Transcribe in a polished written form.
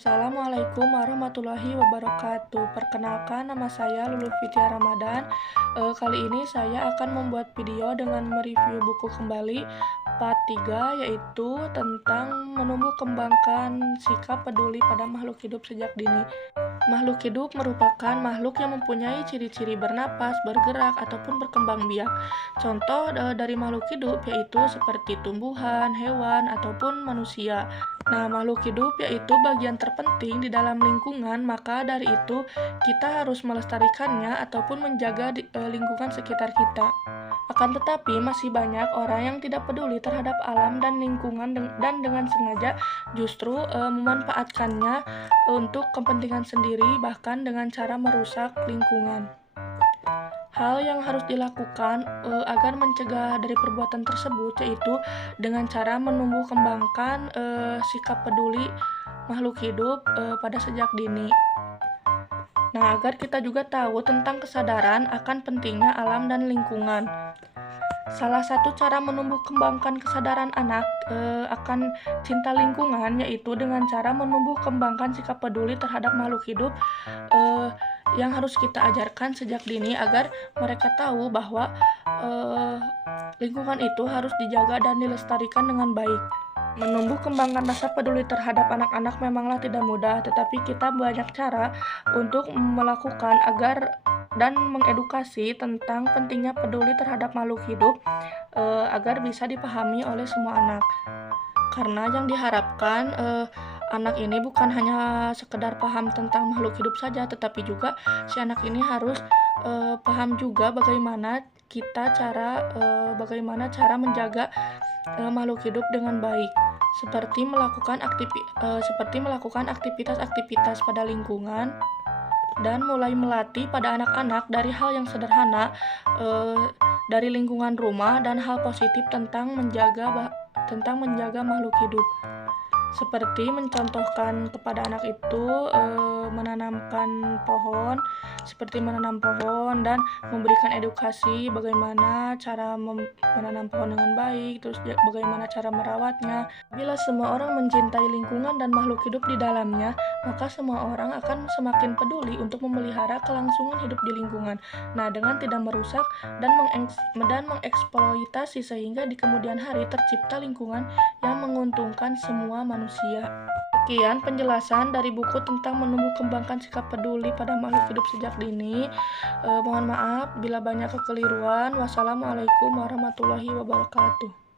Assalamualaikum warahmatullahi wabarakatuh. Perkenalkan, nama saya Lulu Fitria Ramadan. Kali ini saya akan membuat video dengan mereview buku kembali part 3, yaitu tentang menumbuh kembangkan sikap peduli pada makhluk hidup sejak dini. Makhluk hidup merupakan makhluk yang mempunyai ciri-ciri bernapas, bergerak, ataupun berkembang biak. Contoh dari makhluk hidup yaitu seperti tumbuhan, hewan, ataupun manusia. Nah, makhluk hidup yaitu bagian terpenting di dalam lingkungan, maka dari itu kita harus melestarikannya ataupun menjaga lingkungan sekitar kita. Akan tetapi masih banyak orang yang tidak peduli terhadap alam dan lingkungan dan dengan sengaja justru memanfaatkannya untuk kepentingan sendiri, bahkan dengan cara merusak lingkungan. Hal yang harus dilakukan agar mencegah dari perbuatan tersebut yaitu dengan cara menumbuh kembangkan sikap peduli makhluk hidup pada sejak dini. Nah, agar kita juga tahu tentang kesadaran akan pentingnya alam dan lingkungan. Salah satu cara menumbuh kembangkan kesadaran anak akan cinta lingkungan yaitu dengan cara menumbuh kembangkan sikap peduli terhadap makhluk hidup yang harus kita ajarkan sejak dini agar mereka tahu bahwa lingkungan itu harus dijaga dan dilestarikan dengan baik. Menumbuh kembangkan rasa peduli terhadap anak-anak memanglah tidak mudah, tetapi kita banyak cara untuk melakukan agar dan mengedukasi tentang pentingnya peduli terhadap makhluk hidup agar bisa dipahami oleh semua anak. Karena yang diharapkan anak ini bukan hanya sekedar paham tentang makhluk hidup saja, tetapi juga si anak ini harus paham juga bagaimana cara menjaga makhluk hidup dengan baik, seperti melakukan aktivitas-aktivitas pada lingkungan dan mulai melatih pada anak-anak dari hal yang sederhana dari lingkungan rumah dan hal positif tentang menjaga makhluk hidup. Seperti mencontohkan kepada anak itu menanam pohon dan memberikan edukasi bagaimana cara menanam pohon dengan baik, terus bagaimana cara merawatnya. Bila semua orang mencintai lingkungan dan makhluk hidup di dalamnya, maka semua orang akan semakin peduli untuk memelihara kelangsungan hidup di lingkungan. Nah, dengan tidak merusak dan mengeksploitasi sehingga di kemudian hari tercipta lingkungan yang menguntungkan semua manusia. Sekian penjelasan dari buku tentang menumbuh kembangkan sikap peduli pada makhluk hidup sejak dini. Mohon maaf bila banyak kekeliruan. Wassalamualaikum warahmatullahi wabarakatuh.